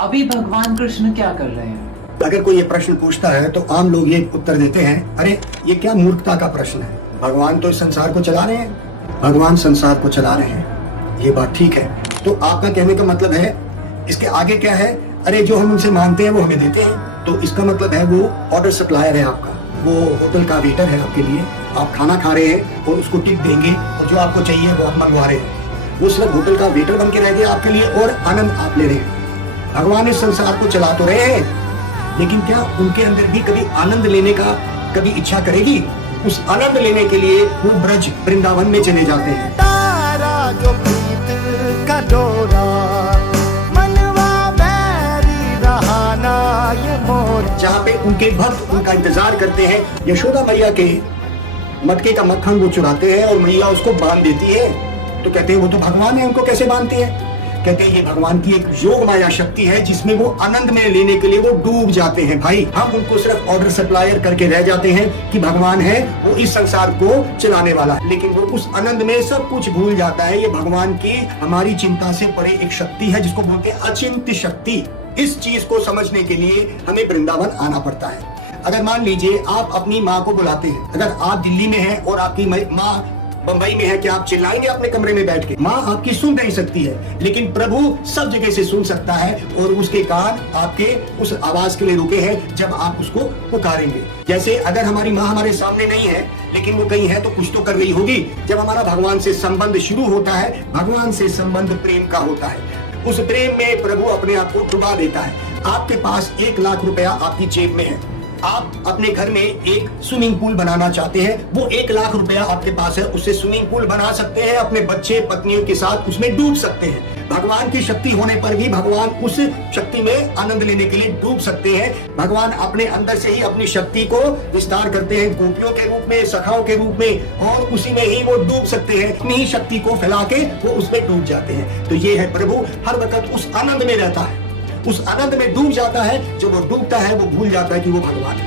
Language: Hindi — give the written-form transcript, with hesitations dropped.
अभी भगवान कृष्ण क्या कर रहे हैं? अगर कोई ये प्रश्न पूछता है तो आम लोग ये उत्तर देते हैं, अरे ये क्या मूर्खता का प्रश्न है, भगवान तो इस संसार को चला रहे हैं, भगवान संसार को चला रहे हैं, ये बात ठीक है। तो आपका कहने का मतलब है इसके आगे क्या है, अरे जो हम उनसे मांगते हैं वो हमें देते हैं, तो इसका मतलब है वो ऑर्डर सप्लायर है आपका, वो होटल का वेटर है आपके लिए, आप खाना खा रहे हैं और उसको टिप देंगे और जो आपको चाहिए वो आप मंगवा रहे हैं, वो सिर्फ होटल का वेटर बन के रह गया आपके लिए और आनंद आप ले रहे हैं। भगवान इस संसार को चला तो रहे हैं, लेकिन क्या उनके अंदर भी कभी आनंद लेने का कभी इच्छा करेगी? उस आनंद लेने के लिए वो ब्रज वृंदावन में चले जाते हैं। तारा जो प्रीत का डोरा, मनवा बैरी रहाना ये मोर, जहाँ पे उनके भक्त उनका इंतजार करते हैं। यशोदा मैया के मटके का मक्खन वो चुराते हैं और मैया उसको बांध देती है, तो कहते हैं वो तो भगवान है, उनको कैसे बांधती है? कहते हैं ये भगवान की एक योग माया शक्ति है जिसमें वो आनंद में लेने के लिए वो डूब जाते हैं। भाई हम उनको सिर्फ ऑर्डर सप्लायर करके रह जाते हैं कि भगवान है वो इस संसार को चलाने वाला है, लेकिन वो उस आनंद में सब कुछ भूल जाता है। ये भगवान की हमारी चिंता से परे एक शक्ति है जिसको बोलते हैं अचिंत्य शक्ति। इस चीज को समझने के लिए हमें वृंदावन आना पड़ता है। अगर मान लीजिए आप अपनी माँ को बुलाते हैं, अगर आप दिल्ली में हैं और आपकी माँ बंबई में है, क्या आप चिल्लाएंगे अपने कमरे में बैठ के? माँ आपकी सुन नहीं सकती है, लेकिन प्रभु सब जगह से सुन सकता है और उसके कान आपके उस आवाज के लिए रुके हैं जब आप उसको पुकारेंगे। जैसे अगर हमारी माँ हमारे सामने नहीं है लेकिन वो कहीं है तो कुछ तो कर रही होगी। जब हमारा भगवान से संबंध शुरू होता है, भगवान से संबंध प्रेम का होता है, उस प्रेम में प्रभु अपने आप को डुबा देता है। आपके पास 1 लाख रुपया आपकी जेब में है, आप अपने घर में एक स्विमिंग पूल बनाना चाहते हैं, वो 1 लाख रुपया आपके पास है, उससे स्विमिंग पूल बना सकते हैं, अपने बच्चे पत्नियों के साथ उसमें डूब सकते हैं। भगवान की शक्ति होने पर भी भगवान उस शक्ति में आनंद लेने के लिए डूब सकते हैं। भगवान अपने अंदर से ही अपनी शक्ति को विस्तार करते हैं, गोपियों के रूप में, सखाओं के रूप में, और उसी में ही वो डूब सकते हैं। अपनी ही शक्ति को फैला के वो उसमें डूब जाते हैं। तो ये है प्रभु हर वक्त उस आनंद में रहता है, उस आनंद में डूब जाता है। जो वो डूबता है वो भूल जाता है कि वो भगवान है।